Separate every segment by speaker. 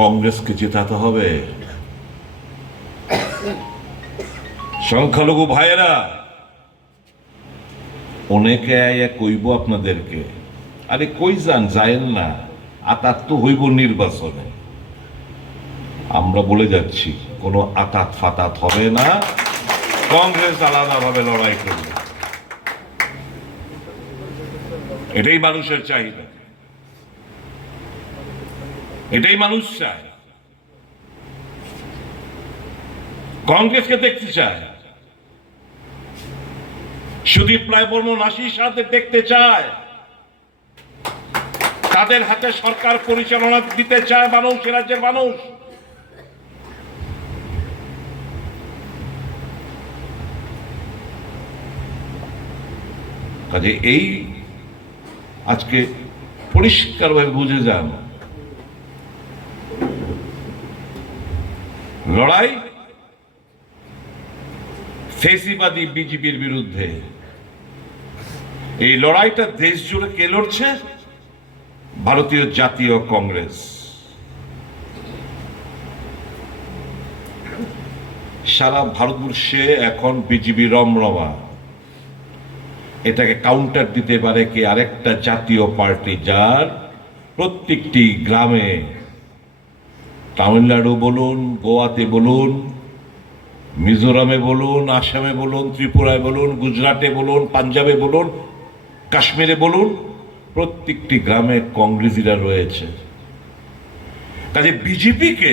Speaker 1: কংগ্রেসকে জেতাতে হবে। সংখ্যালঘু ভাইয়েরা, অনেকে আয়া কইব আপনাদেরকে, আরে কই যান, যায়েন না, আতাত তো হইব নির্বাচনে। আমরা বলে যাচ্ছি, কোনো আতাত ফাতাত হবে না, কংগ্রেস আলাদাভাবে লড়াই করবে। এটাই মানুষের চাহিদা। এটাই মানুষ চায়। কংগ্রেসকে দেখতে চায়। সুদীপ রায় বর্মন আশিস সাথে দেখতে চায়। তাদের হাতে সরকার পরিচালনা দিতে চায় মানুষ রাজ্যের মানুষ। কাজে এই আজকে পরিষ্কারভাবে বুঝে যান। লড়াই ফেসিবাদী বিজেপির বিরুদ্ধে। এই লড়াইটা দেশ জুড়ে কে লড়ছে? ভারতীয় জাতীয় কংগ্রেস। সারা ভারতবর্ষে এখন বিজেপি রমরমা। এটাকে কাউন্টার দিতে পারে কি আরেকটা জাতীয় পার্টি যার প্রত্যেকটি গ্রামে তামিলনাড়ু বলুন, গোয়াতে বলুন, মিজোরামে বলুন, আসামে বলুন, ত্রিপুরায় বলুন, গুজরাটে বলুন, পাঞ্জাবে বলুন, কাশ্মীরে বলুন, প্রত্যেকটি গ্রামে কংগ্রেসিরা রয়েছে। কাজে বিজেপিকে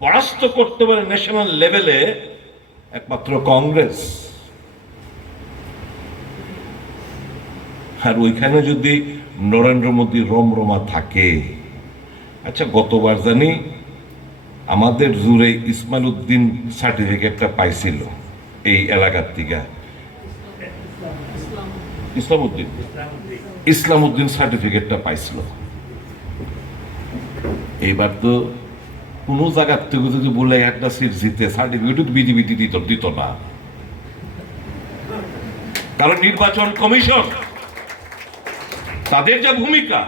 Speaker 1: পরাস্ত করতে পারে ন্যাশনাল লেভেলে একমাত্র কংগ্রেস। আর ওইখানে যদি নরেন্দ্র মোদী রমরমা থাকে আচ্ছা গতবার জানি আমাদের জুড়ে ইসমাইল উদ্দিন সার্টিফিকেটটা পাইছিল এই এলাকার থেকে। ইসলাম উদ্দিন? ইসলাম উদ্দিন সার্টিফিকেটটা পাইছিল। এইবার তো কোনো জায়গার থেকে যদি বলে একটা সিট জিতে সার্টিফিকেট বিজেপি দিত দিত না। কারণ নির্বাচন কমিশন, তাদের যা ভূমিকা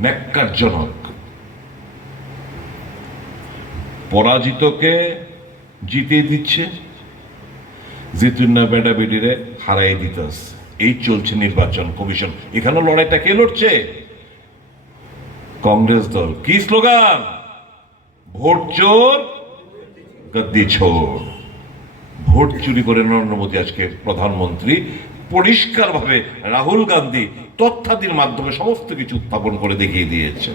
Speaker 1: ন্যাক্কারজনক। পরাজিতকে জিতিয়ে দিচ্ছে, জিতুন না বেটা বেটিরে হারাই দিতেস এই চলছে নির্বাচন কমিশন। এখানে লড়াইটা কে লড়ছে? কংগ্রেস দল। কি স্লোগান? ভোট চোর, গদ্দি ছোড়। ভোট চুরি করে নরেন্দ্র মোদী আজকে প্রধানমন্ত্রী পরিষ্কারভাবে রাহুল গান্ধী তথ্যাদির মাধ্যমে সমস্ত কিছু উত্থাপন করে দেখিয়ে দিয়েছে